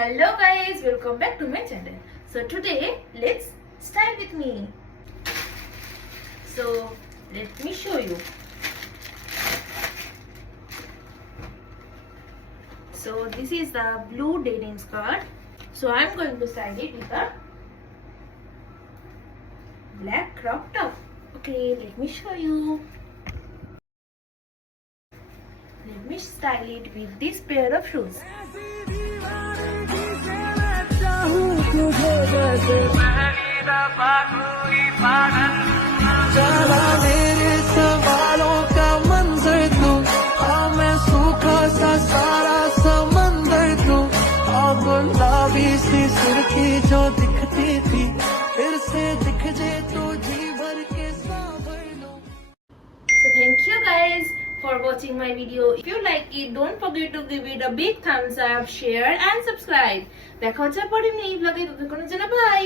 Hello guys, welcome back to my channel. So today let's style with me. So let me show you. So this is the blue denim skirt. So I'm going to style it with a black crop top. Okay, let me show you. Let me style it with this pair of shoes. चला मेरे सवालों का मंजर तू, हाँ मैं सूखा सा सारा समंदर तू, हाँ गुलाबी सी सुर्खी जो दिखती थी फिर से दिख जे तो जी भर के सावर लो। So thank you guys for watching my video. If you like it, don't forget to give it a big thumbs up, share and subscribe. দেখা হচ্ছে পরের এই ব্লগে, ততক্ষণের জন্য বাই।